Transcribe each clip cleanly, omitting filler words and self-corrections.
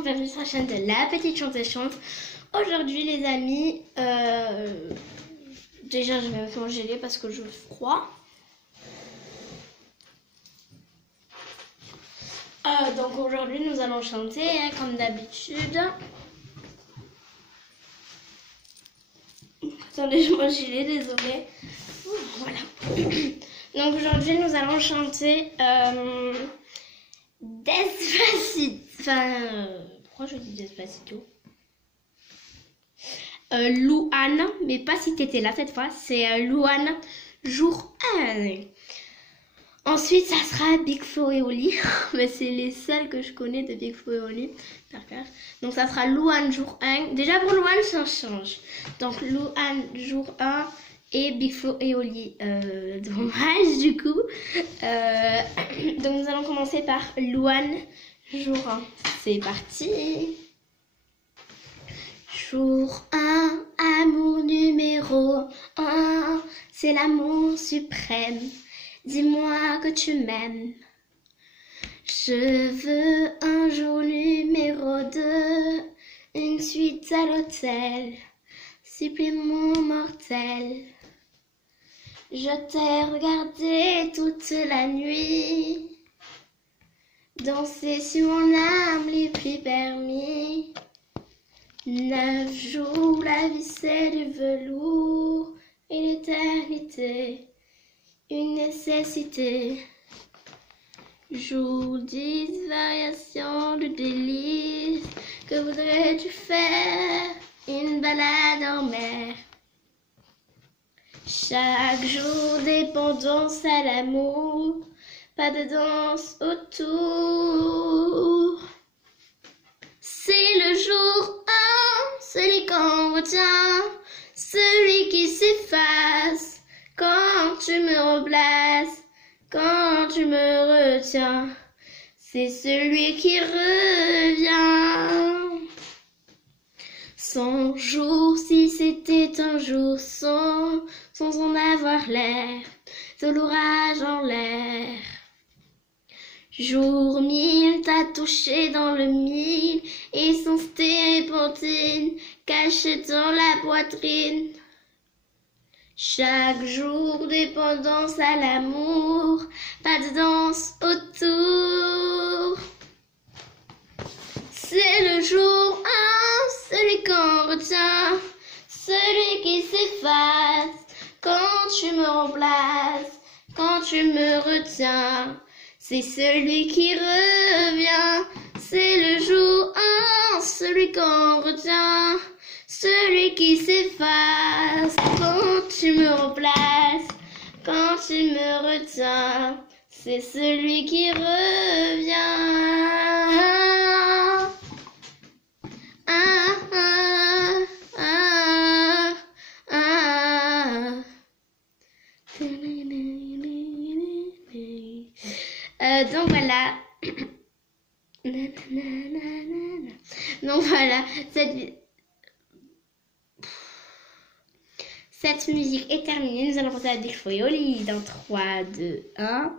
chance, bienvenue sur la chaîne de La Petite Chanteuse Chante. Aujourd'hui les amis, déjà je vais me congeler parce que j'ai froid. Donc aujourd'hui nous allons chanter comme d'habitude. Attendez, je mange gilet, désolé. Voilà. Donc aujourd'hui nous allons chanter Despacito. Enfin, pourquoi je dis Despacito? Louane, mais pas si t'étais là cette fois, c'est Louane, jour 1. Ensuite, ça sera Big Flo et Oli, mais c'est les seuls que je connais de Big Flo et Oli. Donc ça sera Louane, jour 1. Déjà pour Louane, ça change. Donc Louane, jour 1 et Big Flo et Oli, dommage du coup. Donc nous allons commencer par Louane, jour 1. C'est parti. Jour 1, amour numéro 1, c'est l'amour suprême. Dis-moi que tu m'aimes. Je veux un jour numéro 2, une suite à l'hôtel, supplément mortel. Je t'ai regardé toute la nuit, danser sur mon âme les plus permis. 9 jours, la vie c'est du velours et l'éternité, une nécessité. Jour 10, variation de délice, que voudrais-tu faire? Une balade en mer. Chaque jour, dépendance à l'amour, pas de danse autour. C'est le jour 1, celui qu'on retient, celui qui s'efface quand tu me remplaces, quand tu me retiens. C'est celui qui revient. 100 jours, si c'était un jour sans en avoir l'air, de l'orage en l'air. Jour 1000, t'as touché dans le mille et son stérépentine caché dans la poitrine. Chaque jour, dépendance à l'amour, pas de danse autour. C'est le jour 1, celui qu'on retient, celui qui s'efface quand tu me remplaces, quand tu me retiens. C'est celui qui revient, c'est le jour 1, celui qu'on retient, celui qui s'efface quand tu me remplaces, quand tu me retiens. C'est celui qui revient. Donc voilà. Donc voilà, cette musique est terminée. Nous allons passer à Big Flo et Oli dans 3, 2, 1.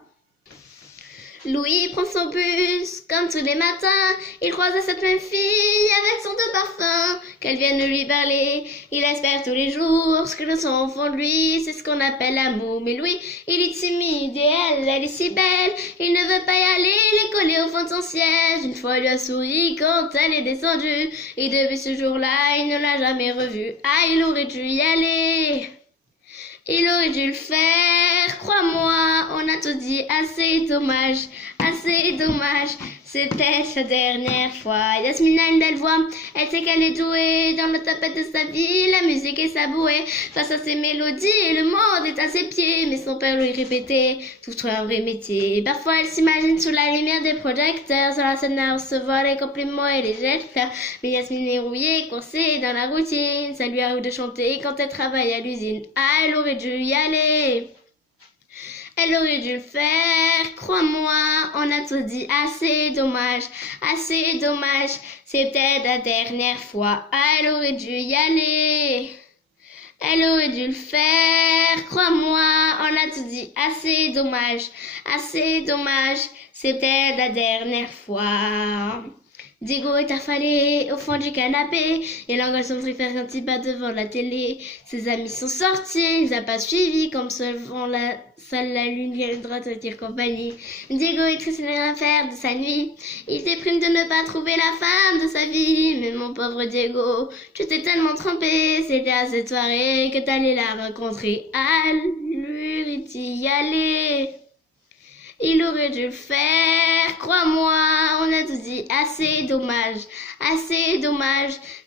Louis prend son bus, comme tous les matins, il croise cette même fille avec son doux parfum, qu'elle vienne lui parler, il espère tous les jours ce que le son au fond de lui, c'est ce qu'on appelle l'amour. Mais Louis, il est timide et elle est si belle, il ne veut pas y aller, il est collé au fond de son siège. Une fois il lui a souri quand elle est descendue, et depuis ce jour-là, il ne l'a jamais revue. Ah, il aurait dû y aller. Il aurait dû le faire, crois-moi, on a tout dit, assez dommage, c'était sa dernière fois. Yasmine a une belle voix, elle sait qu'elle est douée, dans le tapette de sa vie, la musique est sa bouée, face à ses mélodies, le monde est à ses pieds, mais son père lui répétait, tout un vrai métier. Parfois elle s'imagine sous la lumière des projecteurs, sur la scène à recevoir les compliments et les gestes, mais Yasmine est rouillée, coincée dans la routine, ça lui arrive de chanter quand elle travaille à l'usine. Ah, elle aurait dû y aller. Elle aurait dû le faire, crois-moi, on a tout dit, assez dommage, c'est peut-être la dernière fois. Ah, elle aurait dû y aller. Elle aurait dû le faire, crois-moi, on a tout dit, assez dommage, c'est peut-être la dernière fois. Diego est affalé au fond du canapé. Il angoisse son préféré quand il bat devant la télé. Ses amis sont sortis, il n'a pas suivi. Comme seule la lune viendra te dire compagnie. Diego est triste, il n'a rien à faire de sa nuit. Il déprime de ne pas trouver la femme de sa vie. Mais mon pauvre Diego, tu t'es tellement trompé. C'était à cette soirée que t'allais la rencontrer. Allure d'y aller. Il aurait dû le faire, crois-moi, on a tous dit assez dommage,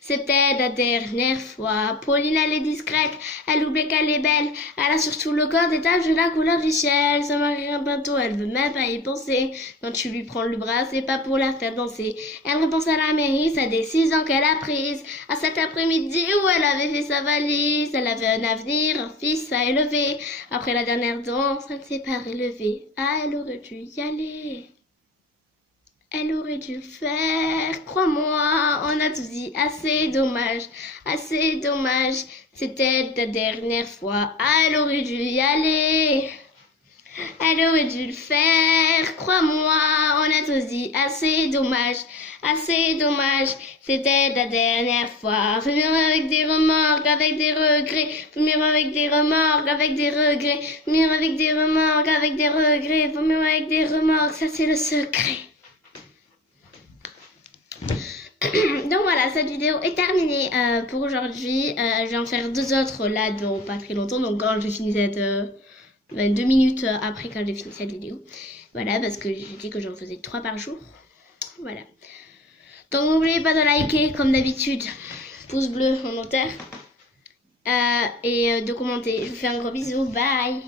c'est peut-être la dernière fois. Pauline, elle est discrète, elle oublie qu'elle est belle, elle a surtout le corps des taches de la couleur du ciel. Ça m'arrive bientôt, elle veut même pas y penser. Quand tu lui prends le bras, c'est pas pour la faire danser. Elle repense à la mairie, sa décision qu'elle a prise, à cet après-midi où elle avait fait sa valise. Elle avait un avenir, un fils à élever. Après la dernière danse, elle ne s'est pas relevée. Ah, elle aurait dû y aller. Elle aurait dû le faire, crois-moi, on a tous dit assez dommage, c'était la dernière fois, ah, elle aurait dû y aller, elle aurait dû le faire, crois-moi, on a tous dit assez dommage, c'était la dernière fois. Faut mieux avec des remords, avec des regrets, faut mieux avec des remords, avec des regrets, faut mieux avec des remords, avec des regrets, faut mieux avec des remords, ça c'est le secret. Donc voilà, cette vidéo est terminée pour aujourd'hui. Je vais en faire 2 autres là dans pas très longtemps. Donc quand je finis cette 2 minutes après quand j'ai fini cette vidéo. Voilà, parce que j'ai dit que j'en faisais 3 par jour. Voilà. Donc n'oubliez pas de liker comme d'habitude. Pouce bleu en hauteur. Et de commenter. Je vous fais un gros bisou. Bye.